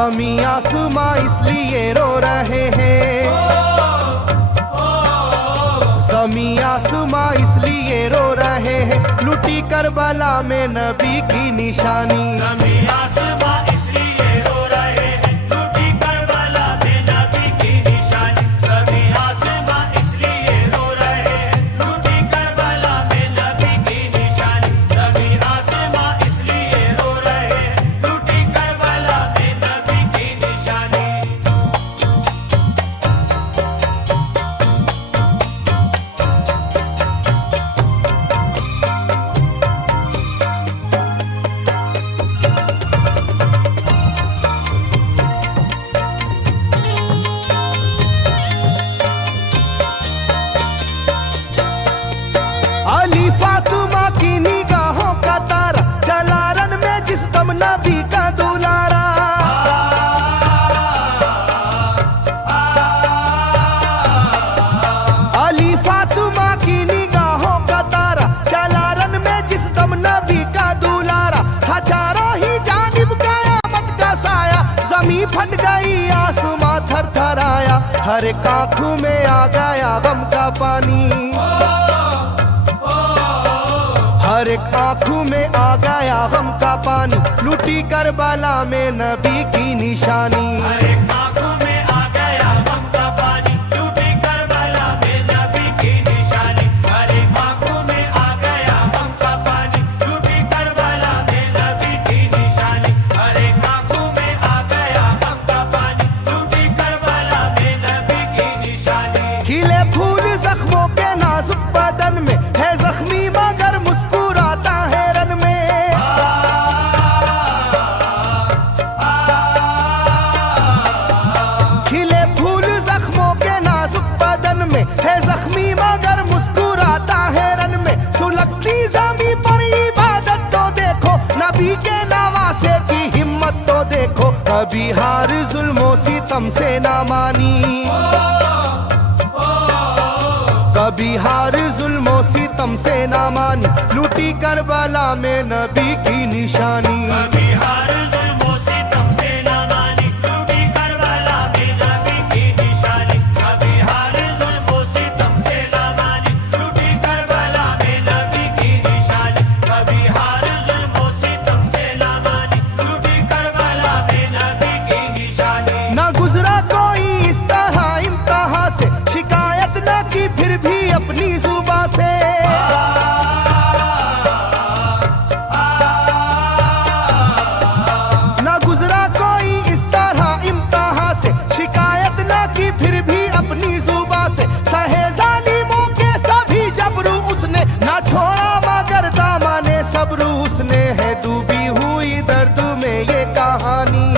ज़मीं आसमां इसलिए रो रहे हैं, ज़मीं आसमां इसलिए रो रहे हैं, लुटी करबला में नबी की निशानी। ज़मीं आसमां इसलिए रो रहे हैं, लुटी करबला में नबी की निशानी। ज़मीं आसमां इसलिए रो रहे हैं, लुटी करबला में नबी की निशानी। ज़मीं आसमां इसलिए रो रहे हैं, लुटी करबला में नबी की निशानी। अली फातिमा की निगाहों का तारा, चला रन में जिस दम नबी का दुलारा। अली फातिमा की निगाहों का तारा, चला रन में जिस दम नबी का दुलारा। हजारों ही जानिब कयामत का साया, जमीन फट गई आसमां थर थर आया। हर एक आंखों में आ गया गम का पानी, हर एक आंखों में आ गया गम का पानी, लुटी करबला में नबी की निशानी। हर एक आंखों में आ गया गम का पानी, लुटी करबला में नबी की निशानी। हर एक आंखों में आ गया गम का पानी, लुटी करबला में नबी की निशानी। हर एक आंखों में आ गया गम का पानी, लुटी करबला में नबी की निशानी। खिले फूल जख्मों के नाजुक बदन में है जख्मी मगर मुस्कुराता है रन में। खिले फूल जख्मों के नाजुक बदन में है जख्मी मगर मुस्कुराता है रन में। सुलगती ज़मीं पर इबादत तो देखो, नबी के नवासे की हिम्मत तो देखो। कभी हार जुल्मों सितम से ना मानी, कभी हार जुल्मों सितम से ना मानी, लुटी करबला में नबी की निशानी। कभी हार जुल्मों सितम से ना मानी, लुटी करबला में नबी की निशानी। कभी हार जुल्मों सितम से ना मानी, लुटी करबला में नबी की निशानी। कभी हार जुल्मों सितम से ना मानी, लुटी करबला में नबी की निशानी। ना गुजरा कोई इस तरह इम्तिहा से, शिकायत न की फिर भी अपनी जुबां से। ना गुजरा कोई इस तरह इम्तिहा से, शिकायत न की फिर भी अपनी जुबां से। सहे जालिमों के सभी जबरू उसने, ना छोड़ा मगर दामने सब्र उसने। है डूबी हुई दर्द में ये कहानी,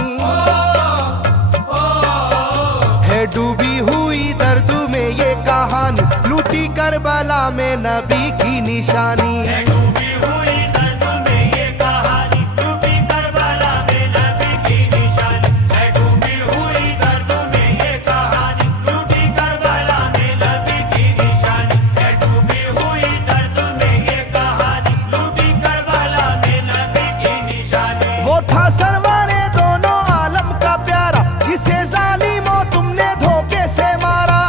है डूबी हुई दर्द में ये कहानी, लुटी करबला में नबी की निशानी। है डूबी हुई दर्द में ये कहानी, लुटी करबला में नबी की निशानी। है डूबी हुई दर्द में ये कहानी, लुटी करबला में नबी की निशानी। है डूबी हुई दर्द में ये कहानी, लुटी करबला में नबी की निशानी। वो था सरवारे दोनों आलम का प्यारा, जिसे जालिमों तुमने धोखे से मारा।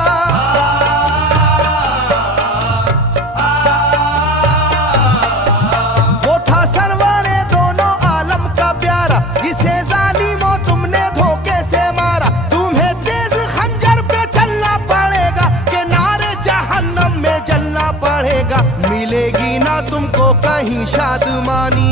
वो था सरवारे दोनों आलम का प्यारा, जिसे जालिमों तुमने धोखे से मारा। तुम्हें तेज खंजर पे चलना पड़ेगा, के नारे जहन्नम में जलना पड़ेगा। मिलेगी ना तुमको कहीं शादमानी,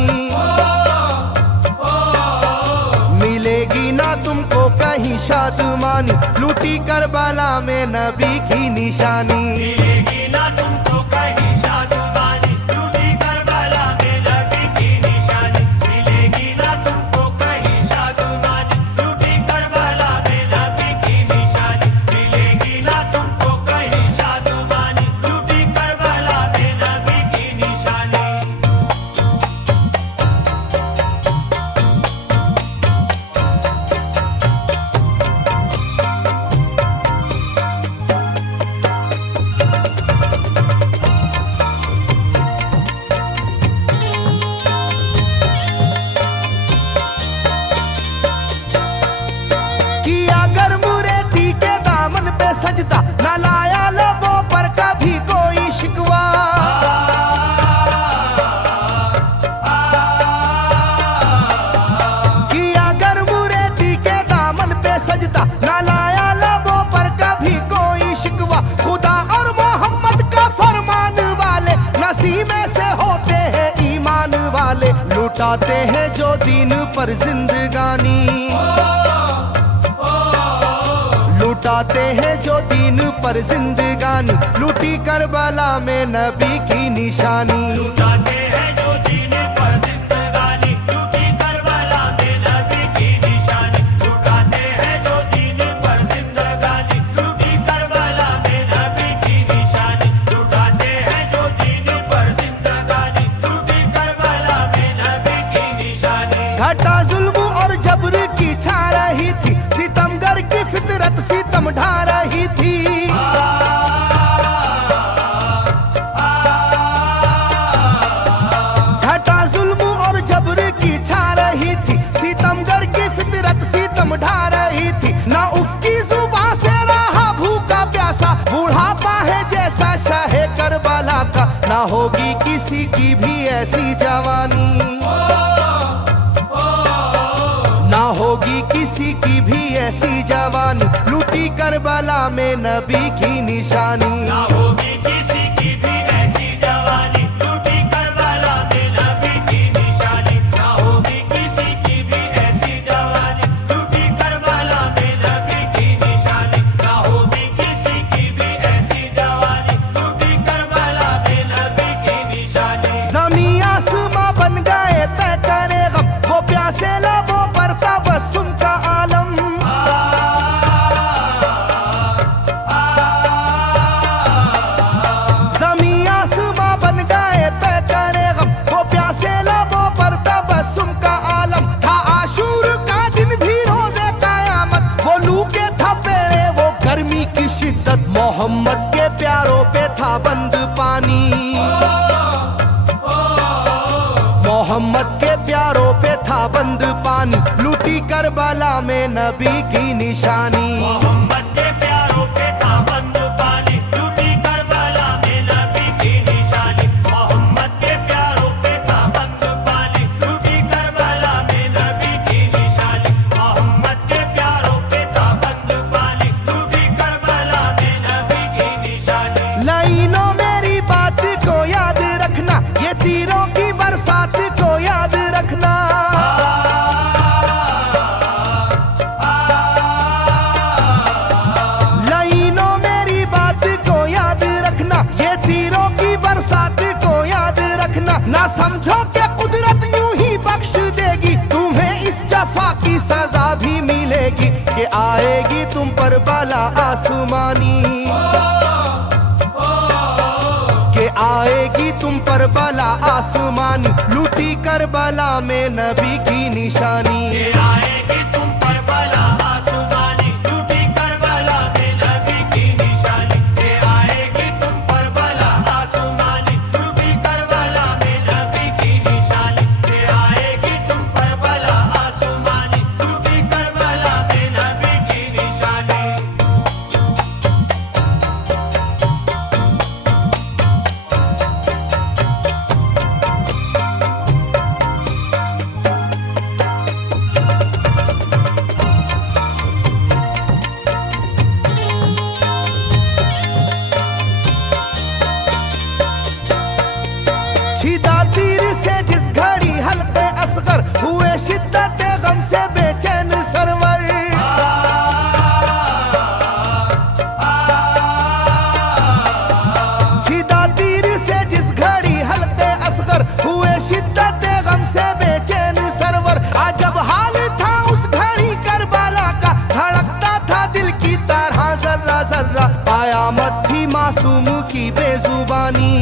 मिलेगी ना तुमको कहीं शादमानी, लुटी करबला में नबी की निशानी। मिलेगी ना तुमको कहीं शादमानी, लुटी करबला में नबी की निशानी। मिलेगी ना तुमको कहीं शादमानी, लुटी करबला में नबी की निशानी। मिलेगी ना तुमको कहीं शादमानी, लुटी करबला में नबी की निशानी। उसी में से होते हैं ईमान वाले, लुटाते हैं जो दीन पर जिंदगानी, लुटाते हैं जो दीन पर जिंदगानी, लूटी करबला में नबी की निशानी। लुटाते हैं जो दीन पर जिंदगानी, लूटी करबला में नबी की निशानी। लुटाते हैं जो दीन पर जिंदगानी, लूटी करबला में नबी की निशानी। लुटाते हैं जो दीन पर जिंदगानी, लूटी करबला में नबी की निशानी। घटा जुल्म और जबर की छा रही थी, सितमगर की फितरत सितम ढा रही थी। घटा जुल्म और जबर की छा रही थी, सितमगर की फितरत सितम ढा रही थी। ना उसकी जुबान से रहा भूखा प्यासा, बुढ़ापा है जैसा शाहे करबला का, ना होगी किसी की भी ऐसी जवानी, ना होगी किसी की भी ऐसी जवानी, लूटी करबला में नबी की निशानी। ना होगी किसी की भी ऐसी जवानी, लूटी करबला में नबी की निशानी। ना होगी किसी की भी ऐसी जवानी, लूटी करबला में नबी की निशानी। ना होगी किसी की भी ऐसी जवानी, लूटी करबला में नबी की निशानी। ज़मीं आसमां बन गए तय करे गम, वो प्यासे लबों पर तबस्सुम का आलम। ज़मीं आसमां बन गए तय करे गम, वो प्यासे लबों पर तबस्सुम का आलम। था आशूर का दिन भी रोज़े क़यामत, वो लू के थपेड़े वो गर्मी की शिद्दत, मोहम्मद के प्यारों पे था बंद पानी, मोहम्मद के प्यारों पे था बंद पानी, लूटी करबला में नबी की निशानी। मोहम्मद के प्यारों पे था बंद पानी, लूटी करबला में नबी की निशानी। मोहम्मद के प्यारों पे था बंद पानी, लूटी करबला में नबी की निशानी। मोहम्मद के प्यारों पे था बंद पानी, लूटी करबला में नबी की निशानी। लाइनों मेरी बात को याद रखना, ये तीरों की बरसात को याद रखना। लाइनों मेरी बात को याद रखना, ये तीरों की बरसात को याद रखना। ना समझो कि कुदरत यूं ही बख्श देगी, तुम्हें इस जफा की सजा भी मिलेगी, कि आएगी तुम पर बला आसमानी, के आएगी तुम पर बला आसमानी, लूटी करबला में नबी की निशानी। ये आएगी तुम पर बला आसमानी, लूटी करबला में नबी की निशानी। ये आएगी तुम पर बला आसमानी, लूटी करबला में नबी की निशानी। ये आएगी तुम पर बला आसमानी, लूटी करबला में नबी की निशानी। छिदा तीर से जिस घड़ी हल्के असगर हुए, शिद्दत गम से बेचैन सरवर। छिदा तीर से जिस घड़ी हल्के असगर हुए, शिद्दत गम से बेचैन सरवर। अजब हाल था उस घड़ी करबला का, धड़कता था दिल की तरह जर्रा जर्रा। कयामत थी मासूम की बेजुबानी,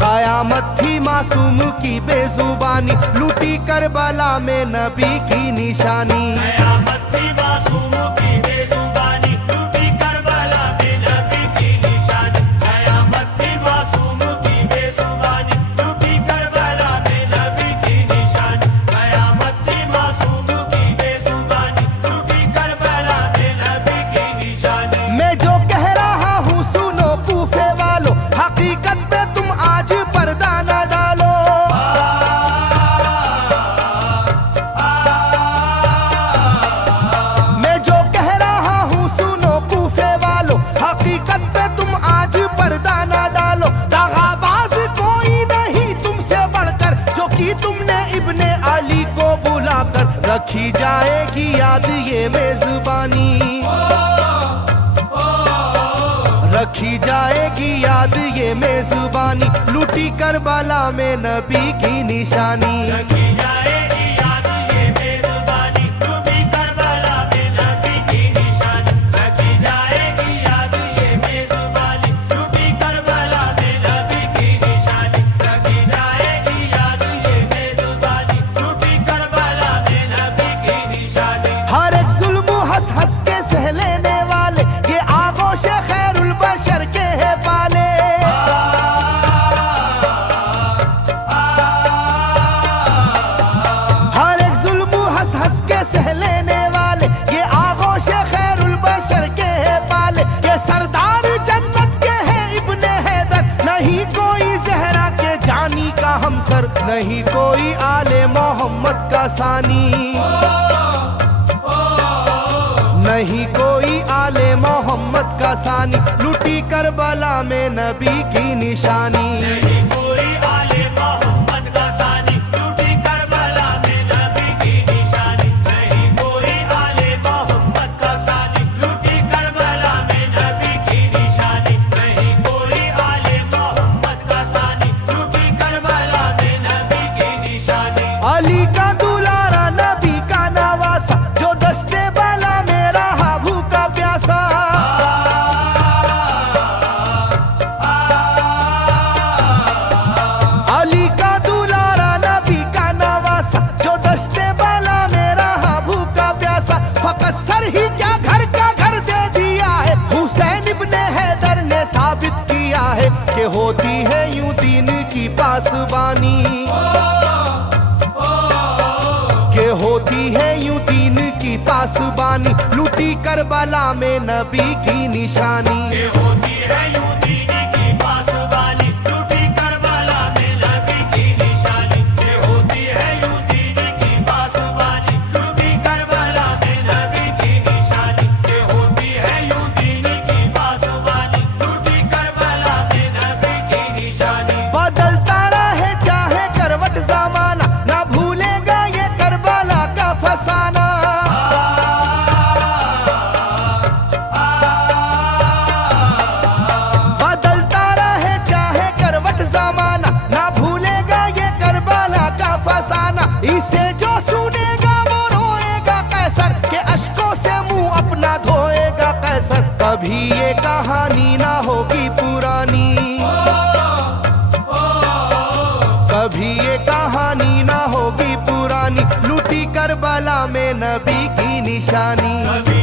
कयामत थी मासूम की बेजुबानी, लूटी करबला में नबी की निशानी। कयामत थी मासूम की बेजुबानी, लूटी करबला में नबी की निशानी। कयामत थी मासूम की बेजुबानी, लूटी करबला में नबी की निशानी। कयामत थी मासूम की बेजुबानी, लूटी करबला में नबी की निशानी। मैं जो कह रहा हूँ सुनो कूफे वालों, हकीकत पे तुम आज पर्दा न डालो। मैं जो कह रखी जाएगी याद ये मेजबानी, रखी जाएगी याद ये मेजबानी, लूटी करबला में नबी की निशानी। रखी जाएगी याद ये मेजबानी, लूटी करबला में नबी की निशानी। रखी जाएगी याद ये मेजबानी, लूटी करबला में नबी की निशानी। रखी जाएगी याद ये मेजबानी, लूटी करबला में नबी की निशानी। हर एक जुल्म हंस हंस के सह लेने वाले ये आगोश खैरुल बशर के है पाले। हर एक जुल्म हंस हंस के सह लेने वाले ये आगोश खैरुल बशर के है पाले। ये सरदार जन्नत के है इब्ने हैदर, नहीं कोई जहरा के जानी का हमसर, नहीं कोई आले मोहम्मद का सानी, नहीं कोई आले मोहम्मद का सानी, लूटी करबला में नबी की निशानी। नहीं कोई आले मोहम्मद का सानी, लूटी करबला में नबी की निशानी। नहीं कोई आले मोहम्मद का सानी, लूटी करबला में नबी की निशानी। नहीं कोई आले मोहम्मद का सानी, लूटी करबला में नबी की निशानी। अली का दुलारा नबी का नवासा, जो दस्ते बाला में रहा भूखा प्यासा। अली का दुलारा नबी का नवासा, जो दस्ते बाला में रहा भूखा प्यासा। फकत सर ही क्या घर का घर दे दिया है, हुसैन इब्ने हैदर ने साबित किया है कि होती है यूं दीन की पासबानी, के होती है यूं दीन की पासबानी, लूटी करबला में नबी की निशानी। ये होती है यूं दीन की पासबानी, लूटी करबला में नबी की निशानी। ये होती है यूं दीन की पासबानी, लूटी करबला में नबी की निशानी। ये होती है यूं दीन की पासबानी, लूटी करबला में नबी की निशानी। बदलता रहे चाहे करवट जमाना, ना भूलेगा ये करबला का फसाना। बदलता रहे चाहे करवट जमाना, ना भूलेगा ये करबला का फसाना। इसे जो सुनेगा वो रोएगा कैसर, के अश्कों से मुंह अपना धोएगा कैसर। कभी ये कहानी ना होगी पुरानी, कभी ये कहानी ना होगी पुरानी, लूटी करबला में नबी की निशानी। कभी